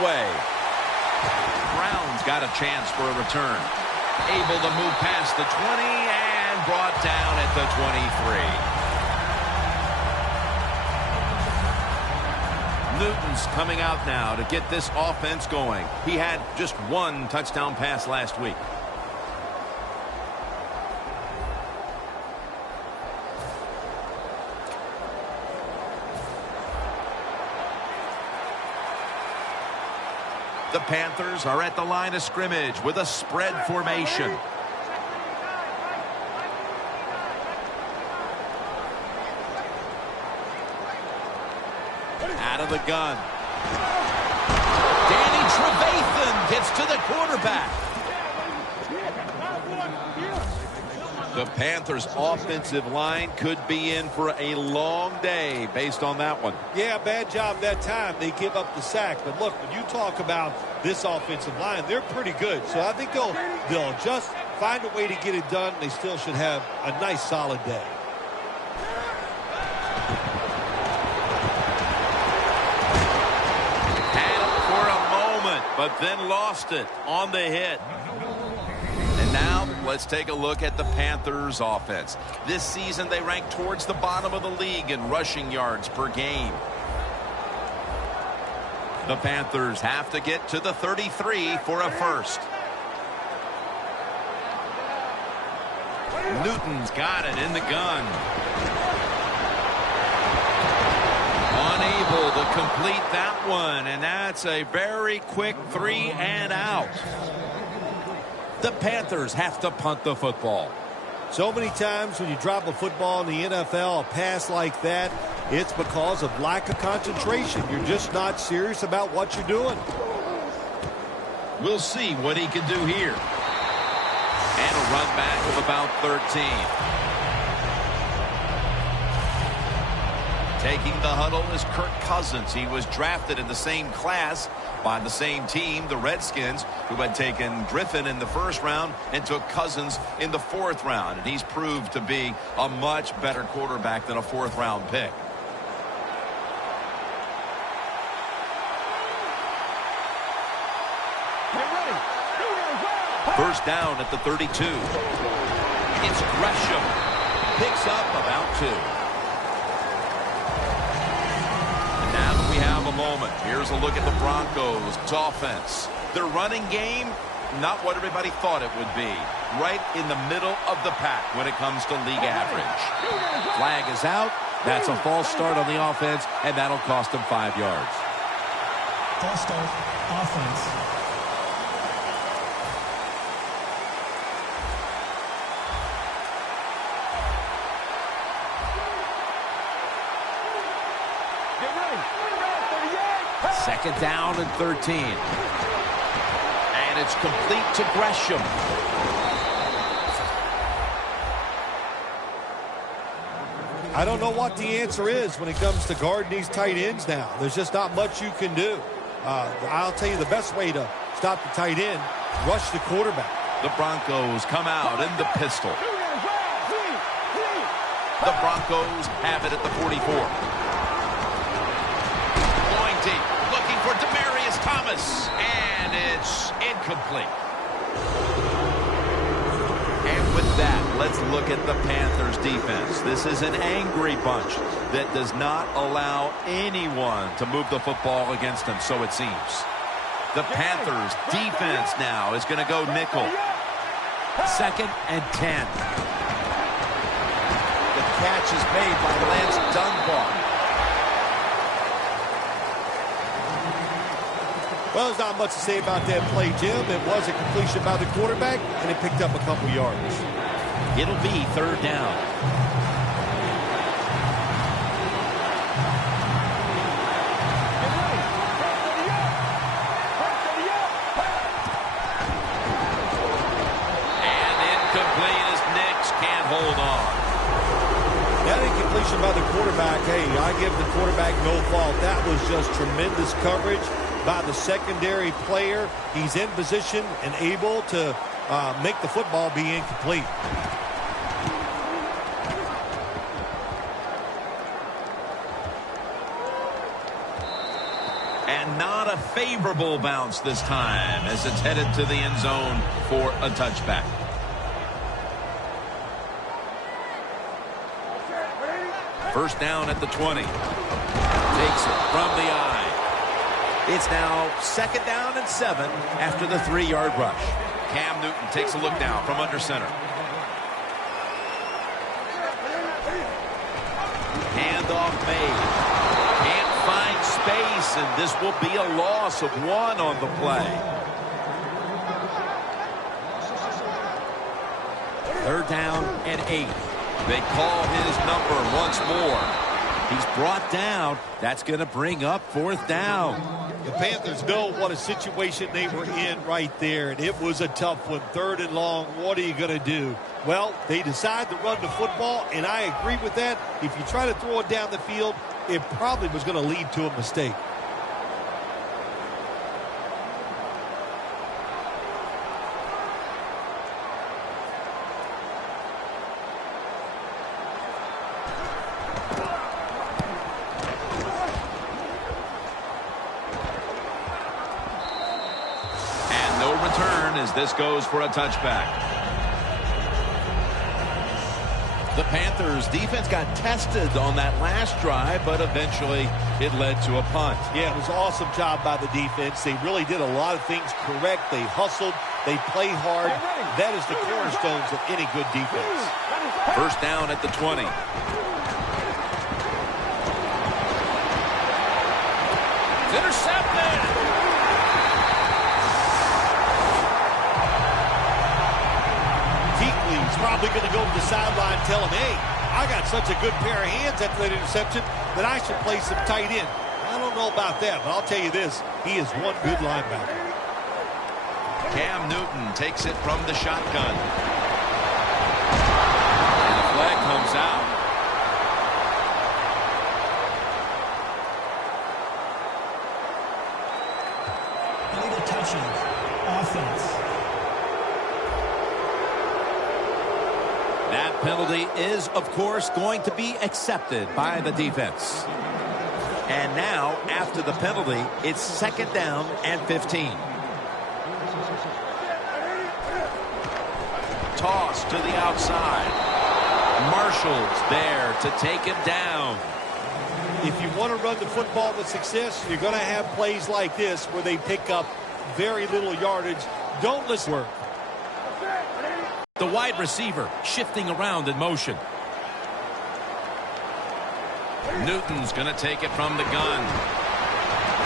away. Brown's got a chance for a return. Able to move past the 20 and brought down at the 23. Newton's coming out now to get this offense going. He had just one touchdown pass last week. The Panthers are at the line of scrimmage with a spread formation. Out of the gun. Danny Trevathan gets to the quarterback. The Panthers' offensive line could be in for a long day based on that one. Yeah, bad job that time. They give up the sack. But look, when you talk about this offensive line, they're pretty good. So I think they'll just find a way to get it done. They still should have a nice, solid day. Had it for a moment, but then lost it on the hit. And now let's take a look at the Panthers offense. This season they rank towards the bottom of the league in rushing yards per game. The Panthers have to get to the 33 for a first. Newton's got it in the gun. Unable to complete that one, and that's a very quick 3 and out. The Panthers have to punt the football. So many times when you drop a football in the NFL, a pass like that, it's because of lack of concentration. You're just not serious about what you're doing. We'll see what he can do here. And a run back of about 13. Taking the huddle is Kirk Cousins. He was drafted in the same class by the same team, the Redskins, who had taken Griffin in the first round and took Cousins in the 4th round. And he's proved to be a much better quarterback than a 4th-round pick. First down at the 32. It's Gresham. Picks up about 2. And now that we have a moment, here's a look at the Broncos' offense. Their running game, not what everybody thought it would be. Right in the middle of the pack when it comes to league average. Flag is out. That's a false start on the offense, and that'll cost them 5 yards. False start, offense. Second down and 13. And it's complete to Gresham. I don't know what the answer is when it comes to guarding these tight ends now. There's just not much you can do. I'll tell you the best way to stop the tight end, rush the quarterback. The Broncos come out in the pistol. The Broncos have it at the 44. Looking for Demaryius Thomas, and it's incomplete. And with that, let's look at the Panthers defense. This is an angry bunch that does not allow anyone to move the football against them, so it seems. The Panthers defense now is going to go nickel. 2nd and 10. The catch is made by Lance Dunbar. Well, there's not much to say about that play, Jim. It was a completion by the quarterback, and it picked up a couple yards. It'll be 3rd down. And incomplete as Nix can't hold on. That incompletion by the quarterback, hey, I give the quarterback no fault. That was just tremendous coverage by the secondary player. He's in position and able to make the football be incomplete. And not a favorable bounce this time as it's headed to the end zone for a touchback. First down at the 20. Takes it from the eye. It's now 2nd down and 7 after the 3-yard rush. Cam Newton takes a look now from under center. Handoff made. Can't find space, and this will be a loss of 1 on the play. 3rd down and 8. They call his number once more. He's brought down. That's going to bring up 4th down. The Panthers know what a situation they were in right there, and it was a tough one. 3rd and long, what are you going to do? Well, they decide to run the football, and I agree with that. If you try to throw it down the field, it probably was going to lead to a mistake. This goes for a touchback. The Panthers defense got tested on that last drive, but eventually it led to a punt. Yeah, it was an awesome job by the defense. They really did a lot of things correct. They hustled. They play hard. That is the cornerstones of any good defense. First down at the 20. It's intercepted. Probably going to go to the sideline and tell him, hey, I got such a good pair of hands after that interception that I should play some tight end. I don't know about that, but I'll tell you this, he is one good linebacker. Cam Newton takes it from the shotgun. And the flag comes out. Illegal touching. Offense. That penalty is, of course, going to be accepted by the defense. And now, after the penalty, it's 2nd down and 15. Toss to the outside. Marshall's there to take him down. If you want to run the football with success, you're going to have plays like this where they pick up very little yardage. Don't listen to work. The wide receiver shifting around in motion. Newton's going to take it from the gun.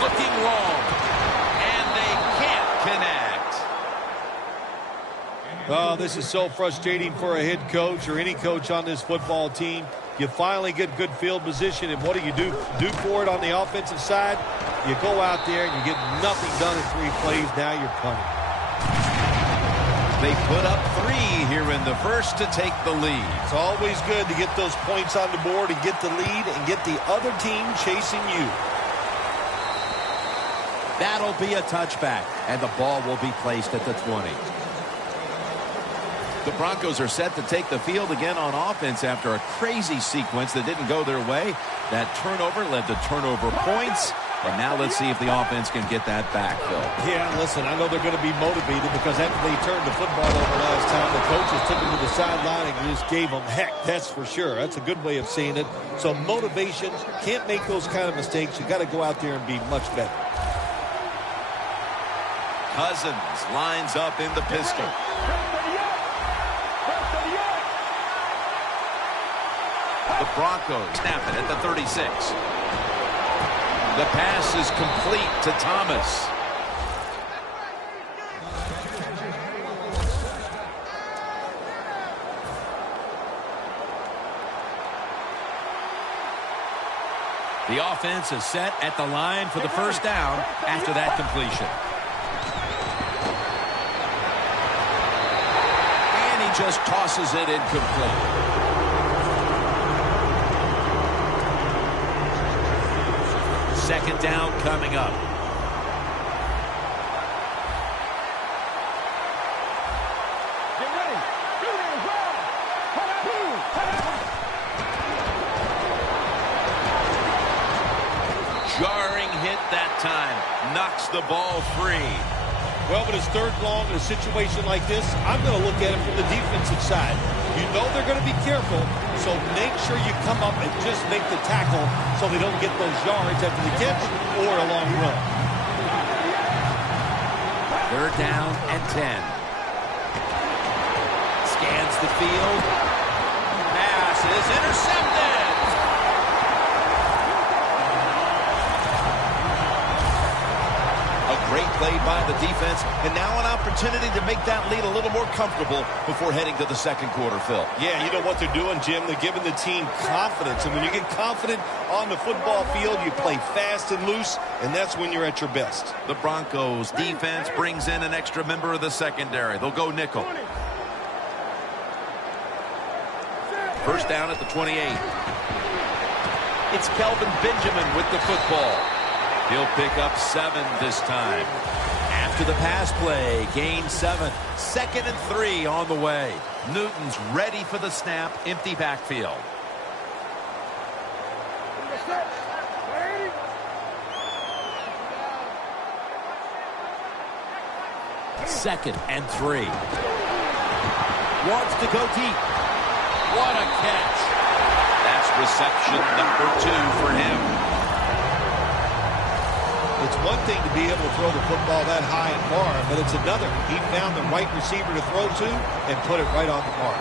Looking long. And they can't connect. Oh, this is so frustrating for a head coach or any coach on this football team. You finally get good field position, and what do? Do for it on the offensive side? You go out there and you get nothing done in 3 plays. Now you're punting. They put up 3 here in the first to take the lead. It's always good to get those points on the board and get the lead and get the other team chasing you. That'll be a touchback, and the ball will be placed at the 20. The Broncos are set to take the field again on offense after a crazy sequence that didn't go their way. That turnover led to turnover points. And now let's see if the offense can get that back, Phil. Yeah, listen, I know they're going to be motivated because after they turned the football over last time, the coaches took them to the sideline and just gave them heck, that's for sure. That's a good way of saying it. So motivation, can't make those kind of mistakes. You got to go out there and be much better. Cousins lines up in the pistol. The Broncos snap it at the 36. The pass is complete to Thomas. The offense is set at the line for the first down after that completion. And he just tosses it incomplete. Second down coming up. Get ready. Jarring hit that time. Knocks the ball free. Well, when it's third long in a situation like this, I'm going to look at it from the defensive side. You know they're going to be careful, so make sure you come up and just make the tackle so they don't get those yards after the catch or a long run. Third down and 10. Scans the field. Pass is intercepted. Great play by the defense, and now an opportunity to make that lead a little more comfortable before heading to the second quarter, Phil. Yeah, you know what they're doing, Jim? They're giving the team confidence, and when you get confident on the football field, you play fast and loose, and that's when you're at your best. The Broncos defense brings in an extra member of the secondary. They'll go nickel. First down at the 28. It's Kelvin Benjamin with the football. He'll pick up 7 this time. After the pass play, gain 7. 2nd and 3 on the way. Newton's ready for the snap. Empty backfield. Second and 3. Wants to go deep. What a catch. That's reception number 2 for him. It's one thing to be able to throw the football that high and far, but it's another. He found the right receiver to throw to and put it right on the mark.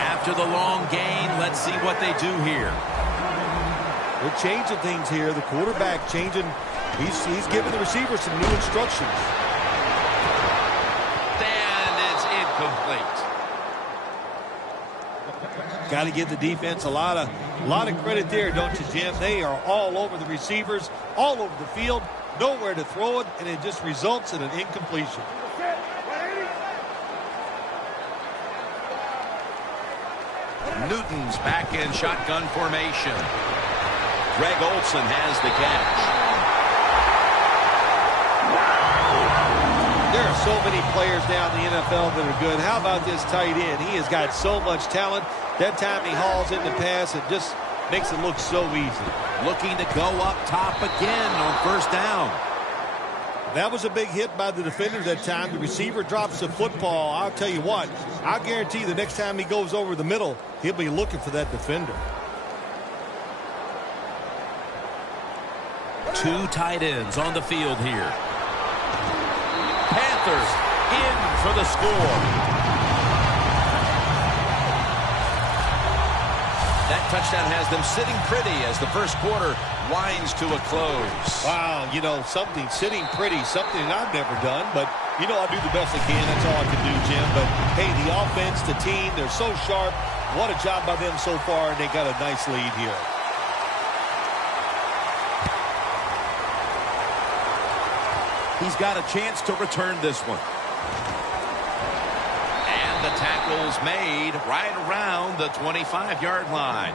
After the long gain, let's see what they do here. They're changing things here. The quarterback changing. He's giving the receiver some new instructions. And it's incomplete. Got to give the defense a lot of credit there, don't you, Jim? They are all over the receivers, all over the field, nowhere to throw it, and it just results in an incompletion. Newton's back in shotgun formation. Greg Olsen has the catch. There are so many players now in the NFL that are good. How about this tight end? He has got so much talent. That time he hauls in the pass, it just makes it look so easy. Looking to go up top again on first down. That was a big hit by the defender that time. The receiver drops the football. I'll tell you what, I'll guarantee the next time he goes over the middle, he'll be looking for that defender. 2 tight ends on the field here. Panthers in for the score. That touchdown has them sitting pretty as the first quarter winds to a close. Wow, you know, something sitting pretty, something I've never done, but, you know, I'll do the best I can. That's all I can do, Jim. But, hey, the offense, the team, they're so sharp. What a job by them so far, and they got a nice lead here. He's got a chance to return this one. The tackle's made right around the 25-yard line.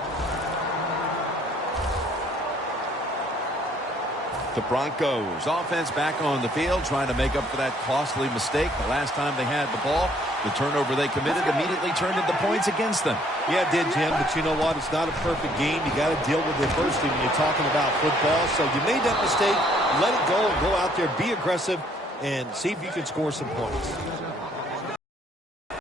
The Broncos offense back on the field trying to make up for that costly mistake. The last time they had the ball, the turnover they committed immediately turned into points against them. Yeah, it did, Jim, but you know what? It's not a perfect game. You got to deal with adversity when you're talking about football. So you made that mistake, let it go, and go out there, be aggressive, and see if you can score some points.